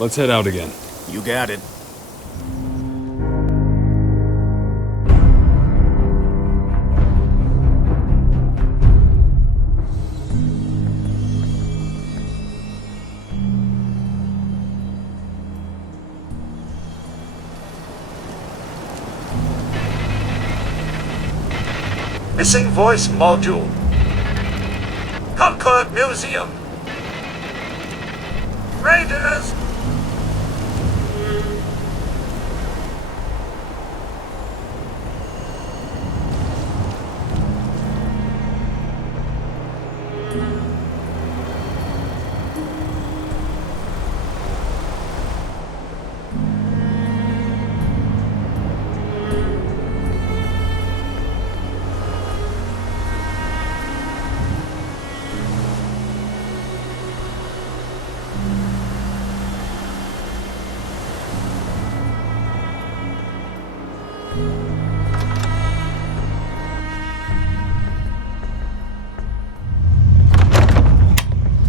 Let's head out again. You got it. Missing voice module. Concord Museum. Raiders!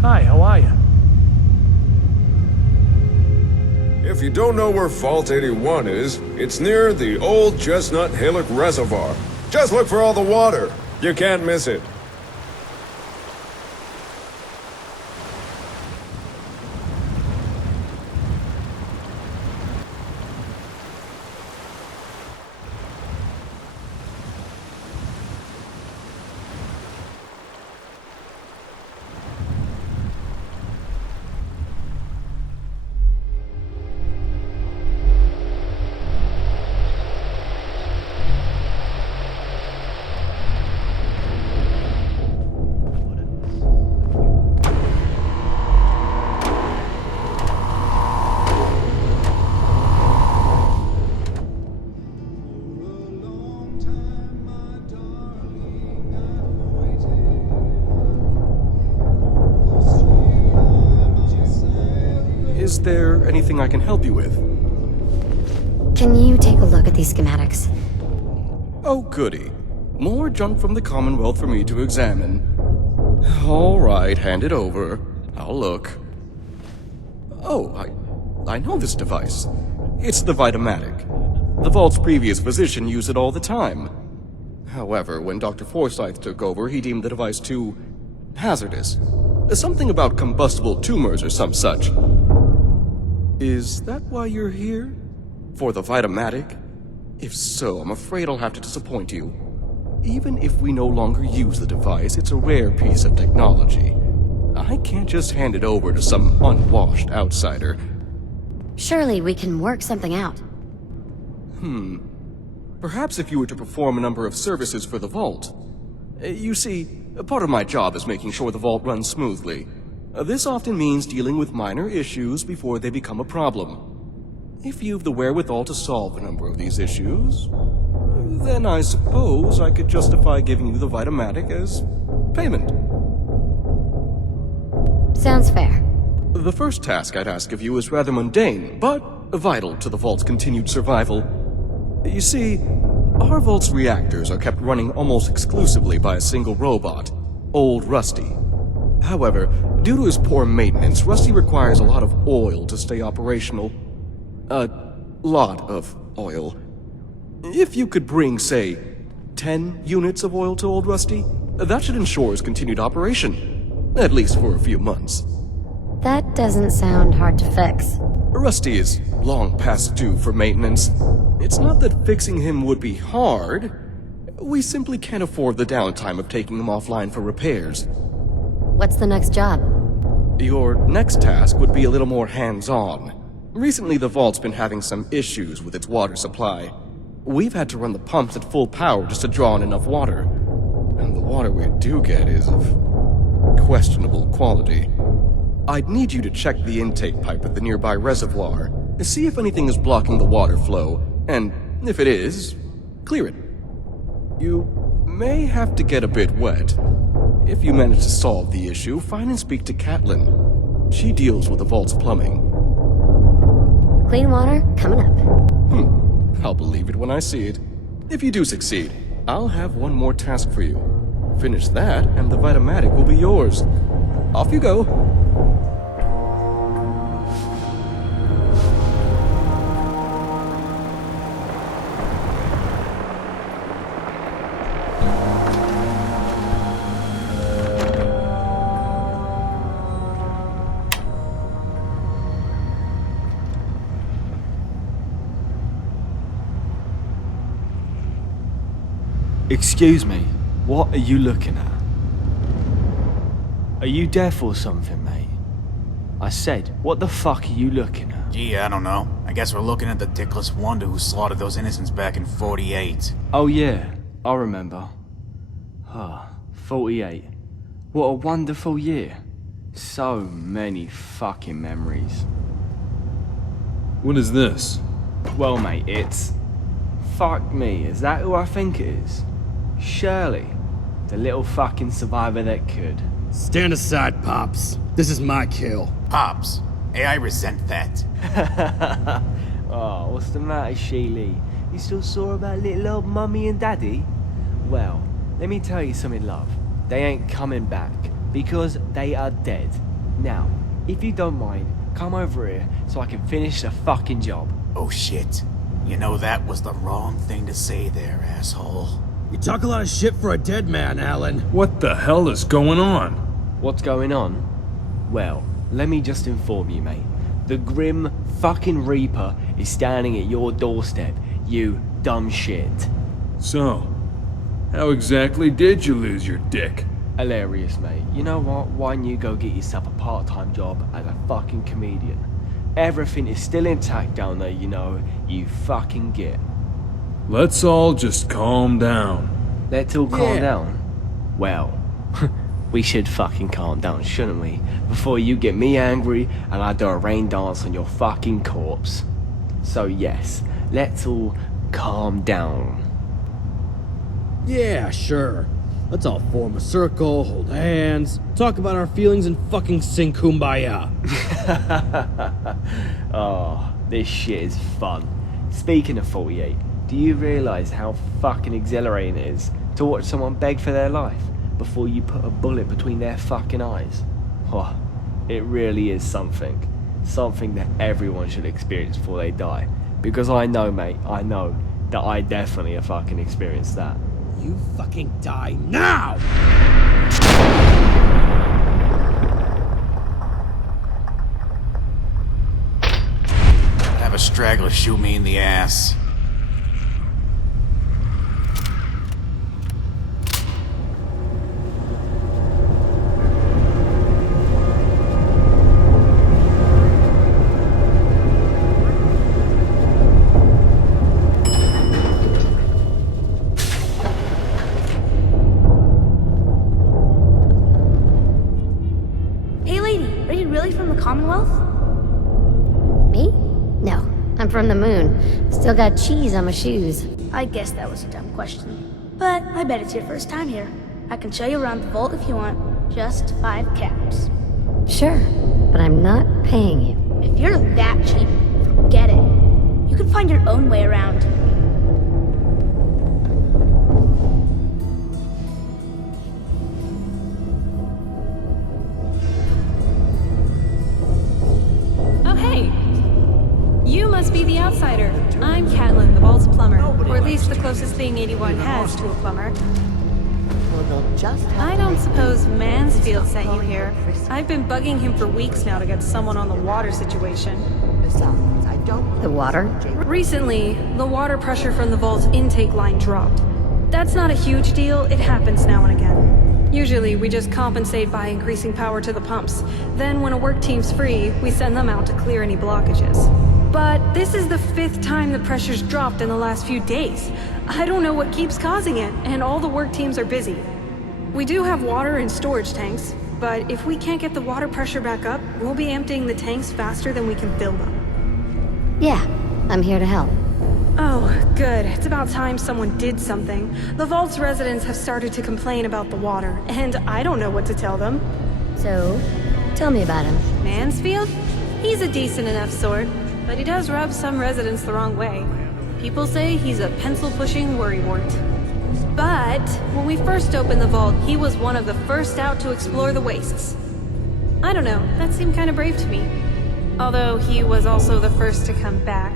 Hi, how are you? If you don't know where Vault 81 is, it's near the old Chestnut Hillock Reservoir. Just look for all the water. You can't miss it. Is there anything I can help you with? Can you take a look at these schematics? Oh, goody. More junk from the Commonwealth for me to examine. All right, hand it over. I'll look. Oh, I know this device. It's the Vit-o-Matic. The Vault's previous physician used it all the time. However, when Dr. Forsyth took over, he deemed the device too hazardous. Something about combustible tumors or some such. Is that why you're here? For the Vit-o-Matic? If so, I'm afraid I'll have to disappoint you. Even if we no longer use the device, it's a rare piece of technology. I can't just hand it over to some unwashed outsider. Surely we can work something out. Perhaps if you were to perform a number of services for the Vault. You see, part of my job is making sure the Vault runs smoothly. This often means dealing with minor issues before they become a problem. If you've the wherewithal to solve a number of these issues, then I suppose I could justify giving you the Vit-o-Matic as payment. Sounds fair. The first task I'd ask of you is rather mundane, but vital to the Vault's continued survival. You see, our Vault's reactors are kept running almost exclusively by a single robot, Old Rusty. However, due to his poor maintenance, Rusty requires a lot of oil to stay operational. A lot of oil. If you could bring, say, 10 units of oil to Old Rusty, that should ensure his continued operation. At least for a few months. That doesn't sound hard to fix. Rusty is long past due for maintenance. It's not that fixing him would be hard. We simply can't afford the downtime of taking him offline for repairs. What's the next job? Your next task would be a little more hands-on. Recently, the vault's been having some issues with its water supply. We've had to run the pumps at full power just to draw in enough water. And the water we do get is of questionable quality. I'd need you to check the intake pipe at the nearby reservoir, see if anything is blocking the water flow, and if it is, clear it. You may have to get a bit wet. If you manage to solve the issue, find and speak to Caitlin. She deals with the vault's plumbing. Clean water coming up. I'll believe it when I see it. If you do succeed, I'll have one more task for you. Finish that, and the Vit-o-Matic will be yours. Off you go. Excuse me, what are you looking at? Are you deaf or something, mate? I said, what the fuck are you looking at? Gee, I don't know. I guess we're looking at the dickless wonder who slaughtered those innocents back in 48. Oh yeah, I remember. 48. What a wonderful year. So many fucking memories. What is this? Well, mate, it's... Fuck me, is that who I think it is? Shirley, the little fucking survivor that could. Stand aside, Pops. This is my kill. Pops. Hey, I resent that. Oh, what's the matter, Sheely? You still sore about little old mummy and daddy? Well, let me tell you something, love. They ain't coming back, because they are dead. Now, if you don't mind, come over here so I can finish the fucking job. Oh shit. You know that was the wrong thing to say there, asshole. You talk a lot of shit for a dead man, Alan. What the hell is going on? What's going on? Well, let me just inform you, mate. The grim fucking Reaper is standing at your doorstep, you dumb shit. So, how exactly did you lose your dick? Hilarious, mate. You know what? Why don't you go get yourself a part-time job as a fucking comedian? Everything is still intact down there, you know. You fucking get. Let's all just calm down. Let's all calm down? Well, we should fucking calm down, shouldn't we? Before you get me angry and I do a rain dance on your fucking corpse. So yes, let's all calm down. Yeah, sure. Let's all form a circle, hold hands, talk about our feelings, and fucking sing Kumbaya. Oh, this shit is fun. Speaking of 48, do you realize how fucking exhilarating it is to watch someone beg for their life before you put a bullet between their fucking eyes? Oh, it really is something. Something that everyone should experience before they die. Because I know, mate, I know that I definitely have fucking experienced that. You fucking die now! Have a straggler shoot me in the ass. From the moon. Still got cheese on my shoes. I guess that was a dumb question. But I bet it's your first time here. I can show you around the vault if you want. Just 5 caps. Sure, but I'm not paying you. If you're that cheap, forget it. You can find your own way around. Oh, hey! You must be the outsider. I'm Caitlin, the vault's plumber. Or at least the closest thing 81 has to a plumber. I don't suppose Mansfield sent you here. I've been bugging him for weeks now to get someone on the water situation. The water? Recently, the water pressure from the vault's intake line dropped. That's not a huge deal, it happens now and again. Usually, we just compensate by increasing power to the pumps. Then, when a work team's free, we send them out to clear any blockages. but this is the 5th time the pressure's dropped in the last few days. I don't know what keeps causing it, and all the work teams are busy. We do have water in storage tanks, but if we can't get the water pressure back up, we'll be emptying the tanks faster than we can fill them. Yeah, I'm here to help. Oh, good. It's about time someone did something. The Vault's residents have started to complain about the water, and I don't know what to tell them. So, tell me about him. Mansfield? He's a decent enough sort, but he does rub some residents the wrong way. People say he's a pencil-pushing worrywart. But when we first opened the vault, he was one of the first out to explore the wastes. I don't know, that seemed kind of brave to me. Although he was also the first to come back.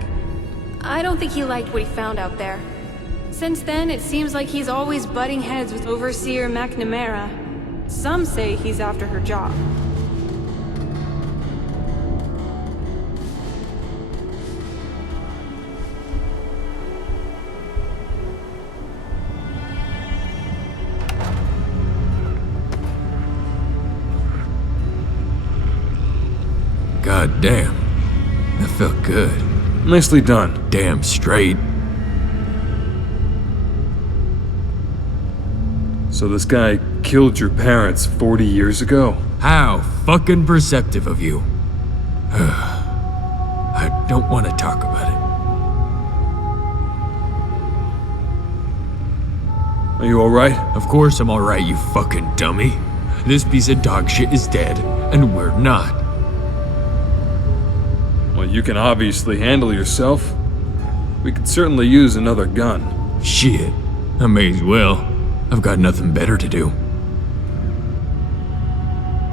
I don't think he liked what he found out there. Since then, it seems like he's always butting heads with Overseer McNamara. Some say he's after her job. God damn. That felt good. Nicely done. Damn straight. So this guy killed your parents 40 years ago? How fucking perceptive of you. I don't want to talk about it. Are you alright? Of course I'm alright, you fucking dummy. This piece of dog shit is dead, and we're not. Well, you can obviously handle yourself. We could certainly use another gun. Shit. I may as well. I've got nothing better to do.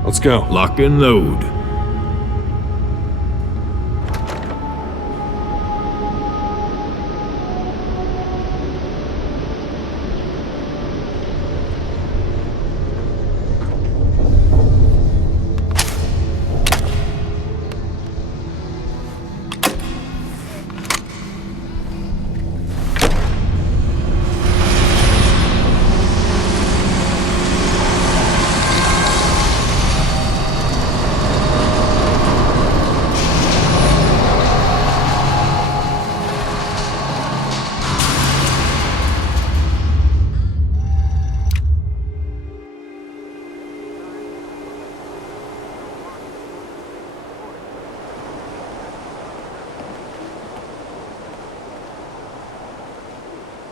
Let's go. Lock and load.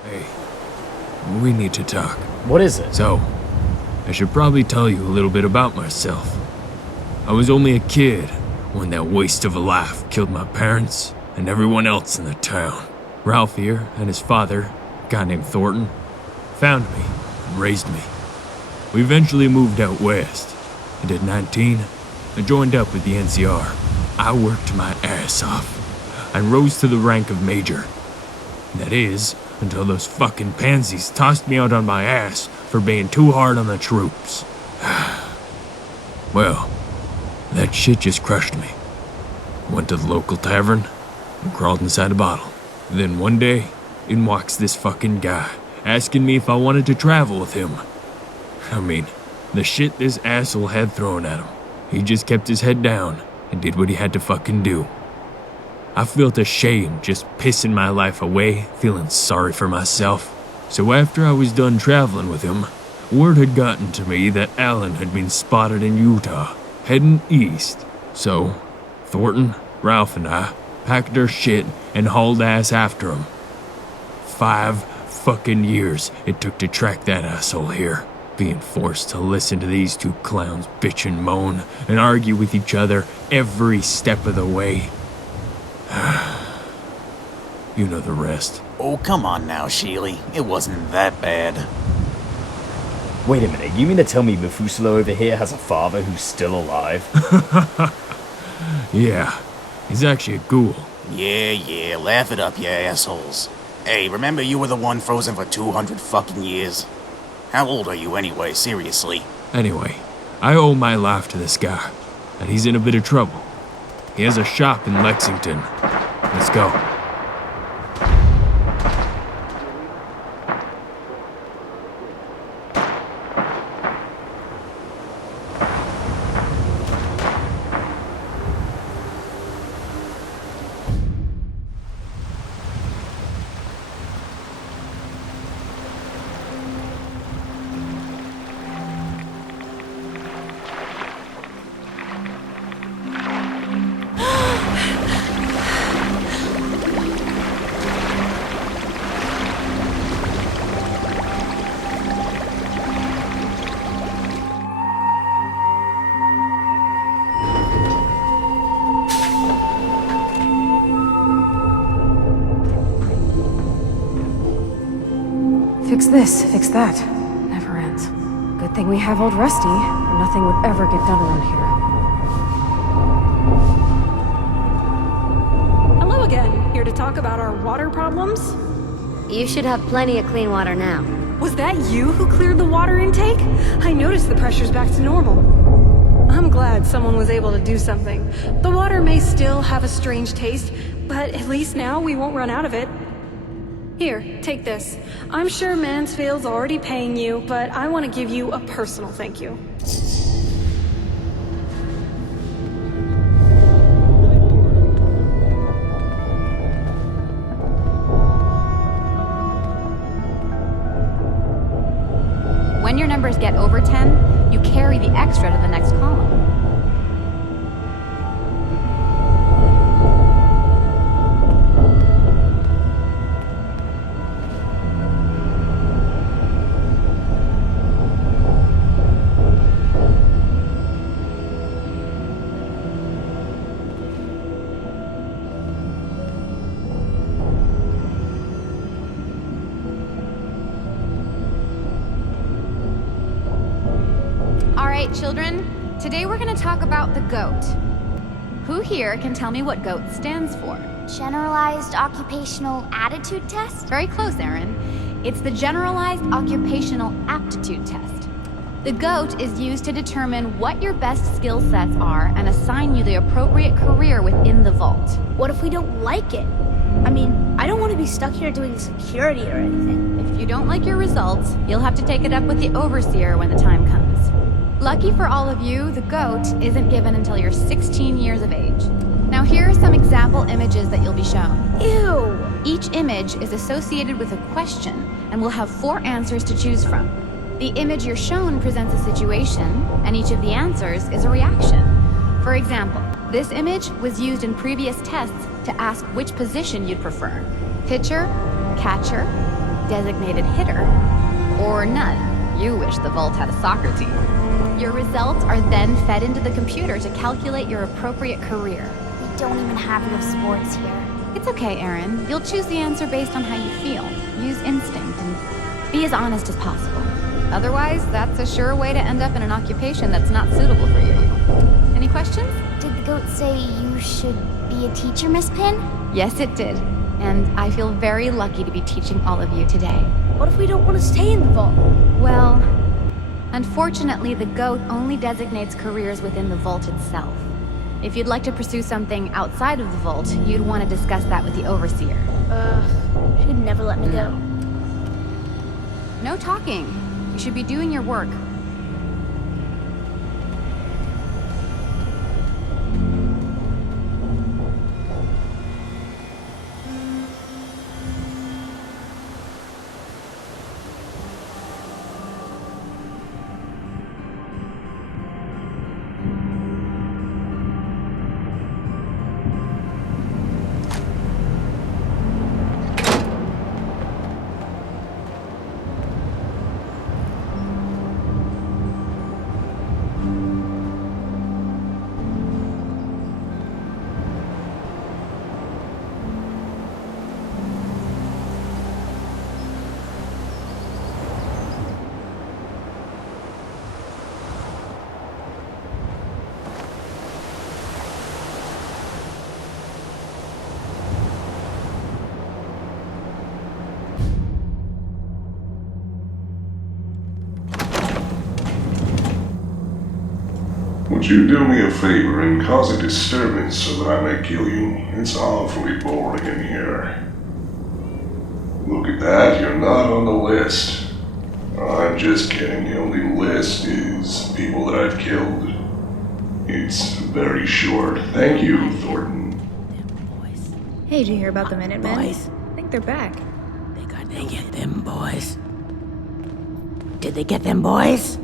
Hey, we need to talk. What is it? So, I should probably tell you a little bit about myself. I was only a kid when that waste of a laugh killed my parents and everyone else in the town. Ralph here and his father, a guy named Thornton, found me and raised me. We eventually moved out west, and at 19, I joined up with the NCR. I worked my ass off and rose to the rank of major. That is, until those fucking pansies tossed me out on my ass for being too hard on the troops. Well, that shit just crushed me. Went to the local tavern and crawled inside a bottle. Then one day, in walks this fucking guy, asking me if I wanted to travel with him. I mean, the shit this asshole had thrown at him. He just kept his head down and did what he had to fucking do. I felt ashamed just pissing my life away, feeling sorry for myself. So after I was done traveling with him, word had gotten to me that Alan had been spotted in Utah, heading east. So, Thornton, Ralph, and I packed our shit and hauled ass after him. 5 fucking years it took to track that asshole here, being forced to listen to these two clowns bitch and moan and argue with each other every step of the way. You know the rest. Oh, come on now, Sheely. It wasn't that bad. Wait a minute, you mean to tell me Methuselah over here has a father who's still alive? Yeah, he's actually a ghoul. Yeah, laugh it up, you assholes. Hey, remember you were the one frozen for 200 fucking years? How old are you anyway, seriously? Anyway, I owe my life to this guy, and he's in a bit of trouble. He has a shop in Lexington. Let's go. this, fix that. Never ends. Good thing we have old Rusty, or nothing would ever get done around here. Hello again. Here to talk about our water problems? You should have plenty of clean water now. Was that you who cleared the water intake? I noticed the pressure's back to normal. I'm glad someone was able to do something. The water may still have a strange taste, but at least now we won't run out of it. Here, take this. I'm sure Mansfield's already paying you, but I want to give you a personal thank you. When your numbers get over 10, you carry the extra to the next column. Alright, children. Today we're gonna talk about the GOAT. Who here can tell me what GOAT stands for? Generalized Occupational Attitude Test? Very close, Erin. It's the Generalized Occupational Aptitude Test. The GOAT is used to determine what your best skill sets are and assign you the appropriate career within the vault. What if we don't like it? I mean, I don't want to be stuck here doing security or anything. If you don't like your results, you'll have to take it up with the Overseer when the time comes. Lucky for all of you, the GOAT isn't given until you're 16 years of age. Now here are some example images that you'll be shown. Ew! Each image is associated with a question and will have 4 answers to choose from. The image you're shown presents a situation, and each of the answers is a reaction. For example, this image was used in previous tests to ask which position you'd prefer. Pitcher, catcher, designated hitter, or none. You wish the vault had a soccer team. Your results are then fed into the computer to calculate your appropriate career. We don't even have enough sports here. It's okay, Erin. You'll choose the answer based on how you feel. Use instinct and be as honest as possible. Otherwise, that's a sure way to end up in an occupation that's not suitable for you. Any questions? Did the GOAT say you should be a teacher, Miss Pin? Yes, it did. And I feel very lucky to be teaching all of you today. What if we don't want to stay in the vault? Well, unfortunately, the GOAT only designates careers within the vault itself. If you'd like to pursue something outside of the vault, you'd want to discuss that with the Overseer. She'd never let me go. No talking. You should be doing your work. Would you do me a favor and cause a disturbance so that I may kill you? It's awfully boring in here. Look at that, you're not on the list. I'm just kidding, the only list is people that I've killed. It's very short. Thank you, Thornton. Hey, did you hear about the Minutemen? Boys. I think they're back. They get them boys. Did they get them boys?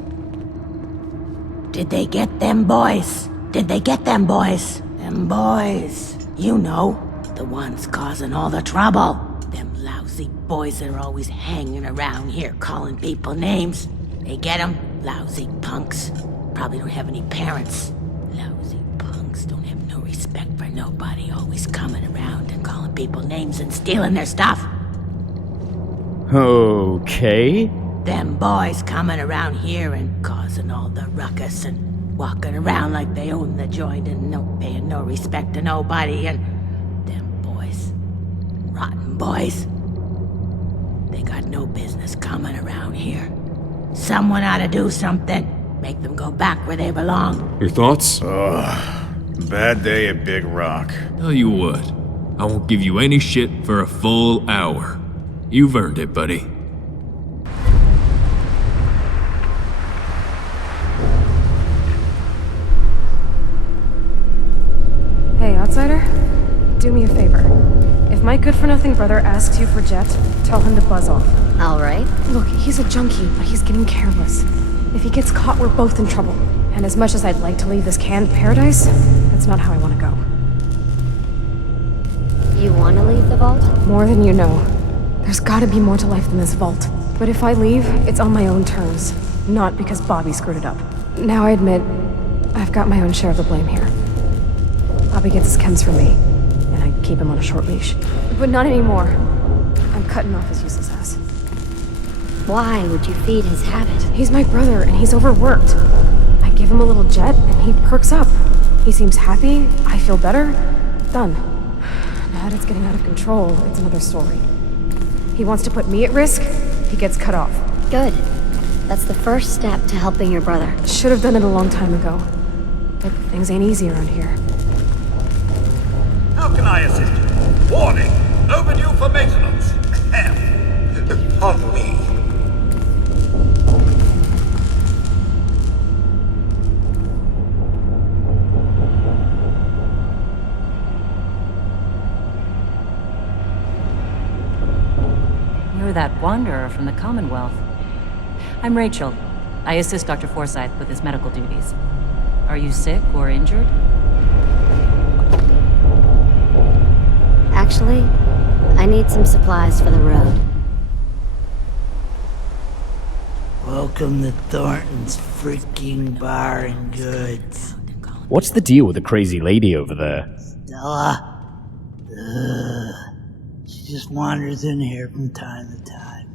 Did they get them boys? Did they get them boys? Them boys. You know, the ones causing all the trouble. Them lousy boys that are always hanging around here calling people names. They get them? Lousy punks. Probably don't have any parents. Lousy punks don't have no respect for nobody. Always coming around and calling people names and stealing their stuff. Okay. Them boys coming around here and causing all the ruckus and walking around like they own the joint and no paying no respect to nobody and... Them boys. Rotten boys. They got no business coming around here. Someone ought to do something. Make them go back where they belong. Your thoughts? Bad day at Big Rock. Tell you what, I won't give you any shit for a full hour. You've earned it, buddy. Hey, outsider. Do me a favor. If my good-for-nothing brother asks you for Jet, tell him to buzz off. All right. Look, he's a junkie, but he's getting careless. If he gets caught, we're both in trouble. And as much as I'd like to leave this canned paradise, that's not how I want to go. You want to leave the vault? More than you know. There's gotta be more to life than this vault. But if I leave, it's on my own terms. Not because Bobby screwed it up. Now I admit, I've got my own share of the blame here. Bobby gets his chems from me, and I keep him on a short leash. But not anymore. I'm cutting off his useless ass. Why would you feed his habit? He's my brother, and he's overworked. I give him a little Jet, and he perks up. He seems happy, I feel better. Done. Now that it's getting out of control, it's another story. He wants to put me at risk, he gets cut off. Good. That's the first step to helping your brother. Should have done it a long time ago. But things ain't easy around here. How can I assist you? Warning! Overdue for maintenance. On me. You're that wanderer from the Commonwealth. I'm Rachel. I assist Dr. Forsyth with his medical duties. Are you sick or injured? Actually, I need some supplies for the road. Welcome to Thornton's freaking bar and goods. What's the deal with the crazy lady over there? Stella? She just wanders in here from time to time.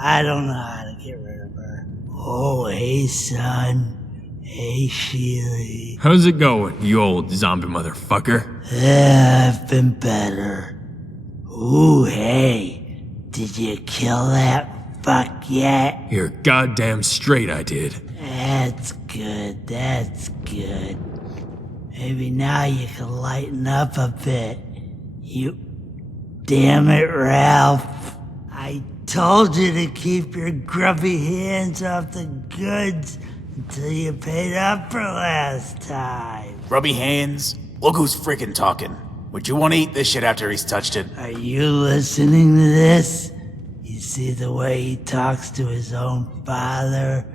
I don't know how to get rid of her. Oh, hey, son. Hey, Sheely. How's it going, you old zombie motherfucker? Yeah, I've been better. Ooh, hey. Did you kill that fuck yet? You're goddamn straight I did. That's good, that's good. Maybe now you can lighten up a bit. You... Damn it, Ralph. I told you to keep your grubby hands off the goods until you paid up for last time. Grubby hands? Look who's frickin' talking. Would you want to eat this shit after he's touched it? Are you listening to this? You see the way he talks to his own father?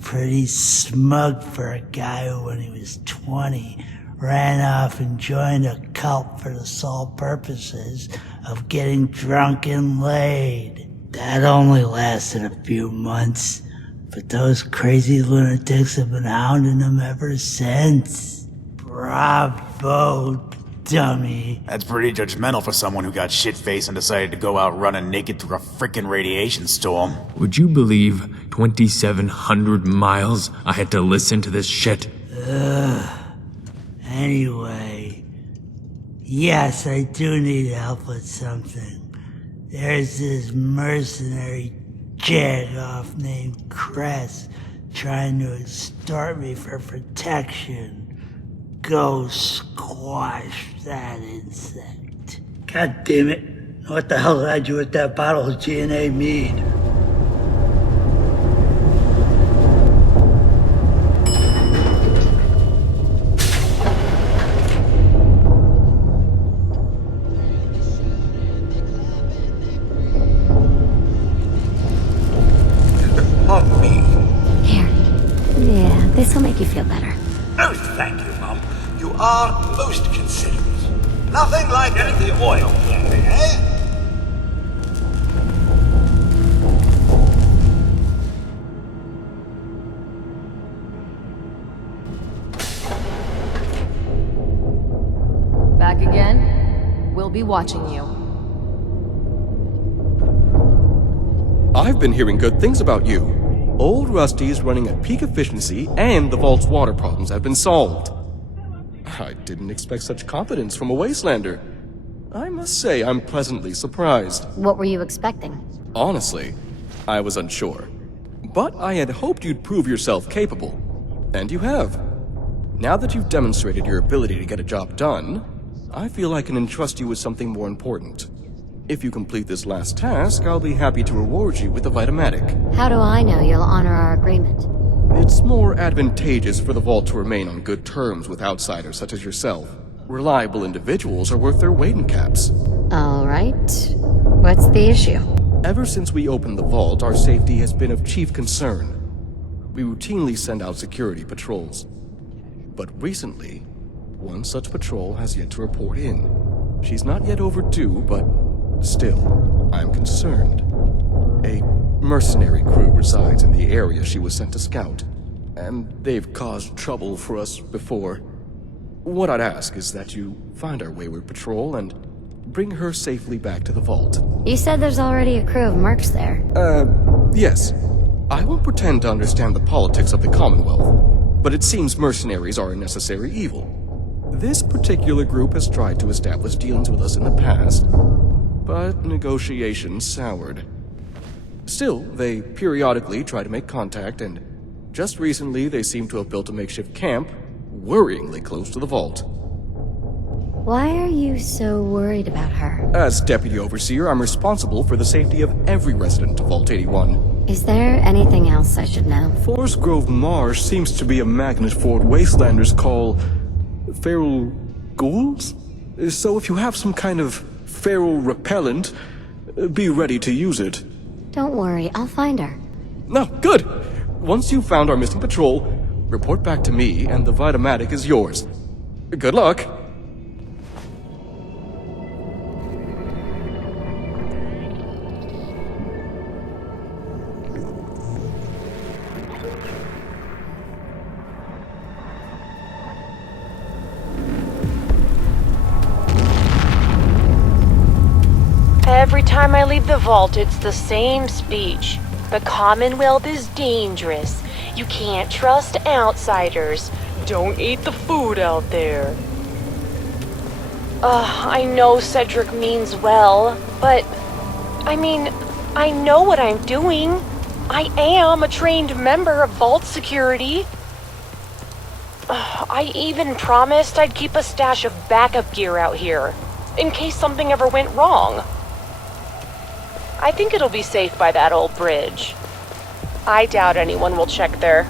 Pretty smug for a guy who, when he was 20, ran off and joined a cult for the sole purposes of getting drunk and laid. That only lasted a few months, but those crazy lunatics have been hounding him ever since. Bravo, dummy. That's pretty judgmental for someone who got shit-faced and decided to go out running naked through a frickin' radiation storm. Would you believe 2,700 miles I had to listen to this shit? Anyway, yes, I do need help with something. There's this mercenary jag-off named Cress trying to extort me for protection. Go squash that insect. God damn it. What the hell did I do with that bottle of G&A mead? On me. Here. Yeah, this will make you feel better. Oh, thank you, Mum. You are most considerate. Nothing like getting the oil flowing, eh? Back again? We'll be watching you. I've been hearing good things about you. Old Rusty's running at peak efficiency, and the vault's water problems have been solved. I didn't expect such confidence from a wastelander. I must say I'm pleasantly surprised. What were you expecting? Honestly, I was unsure. But I had hoped you'd prove yourself capable. And you have. Now that you've demonstrated your ability to get a job done, I feel I can entrust you with something more important. If you complete this last task, I'll be happy to reward you with a Vit-o-Matic. How do I know you'll honor our agreement? It's more advantageous for the Vault to remain on good terms with outsiders such as yourself. Reliable individuals are worth their weight in caps. All right. What's the issue? Ever since we opened the Vault, our safety has been of chief concern. We routinely send out security patrols. But recently, one such patrol has yet to report in. She's not yet overdue, but still, I'm concerned. A mercenary crew resides in the area she was sent to scout, and they've caused trouble for us before. What I'd ask is that you find our wayward patrol and bring her safely back to the Vault. You said there's already a crew of mercs there. Yes. I won't pretend to understand the politics of the Commonwealth, but it seems mercenaries are a necessary evil. This particular group has tried to establish dealings with us in the past, but negotiations soured. Still, they periodically try to make contact, and just recently they seem to have built a makeshift camp worryingly close to the Vault. Why are you so worried about her? As Deputy Overseer, I'm responsible for the safety of every resident of Vault 81. Is there anything else I should know? Forest Grove Marsh seems to be a magnet for what wastelanders call feral ghouls. So if you have some kind of feral repellent, be ready to use it. Don't worry, I'll find her. No, good! Once you've found our missing patrol, report back to me and the Vit-o-Matic is yours. Good luck! Every time I leave the vault, it's the same speech. The Commonwealth is dangerous. You can't trust outsiders. Don't eat the food out there. I know Cedric means well, but... I mean, I know what I'm doing. I am a trained member of Vault Security. I even promised I'd keep a stash of backup gear out here, in case something ever went wrong. I think it'll be safe by that old bridge. I doubt anyone will check there.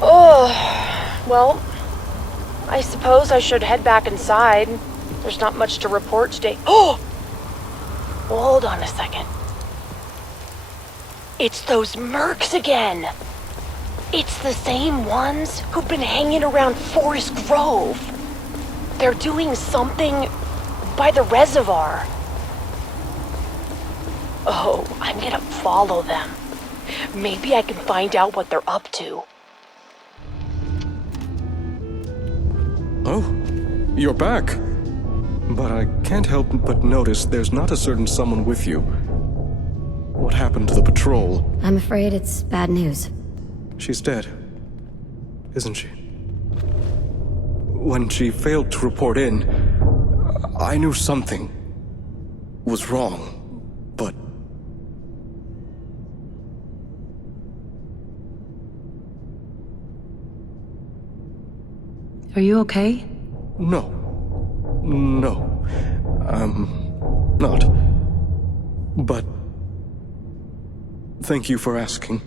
Oh, well, I suppose I should head back inside. There's not much to report today. Oh! Hold on a second. It's those mercs again. It's the same ones who've been hanging around Forest Grove. They're doing something by the reservoir. Oh, I'm gonna follow them. Maybe I can find out what they're up to. Oh, you're back. But I can't help but notice there's not a certain someone with you. What happened to the patrol? I'm afraid it's bad news. She's dead, isn't she? When she failed to report in, I knew something was wrong, but... Are you okay? No. No. I'm not. But... thank you for asking.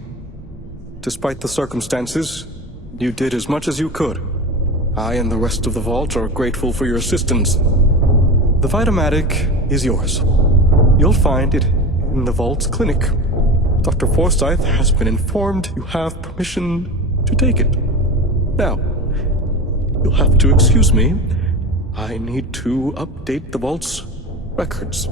Despite the circumstances, you did as much as you could. I and the rest of the Vault are grateful for your assistance. The Vit-o-Matic is yours. You'll find it in the Vault's clinic. Dr. Forsyth has been informed you have permission to take it. Now, you'll have to excuse me. I need to update the Vault's records.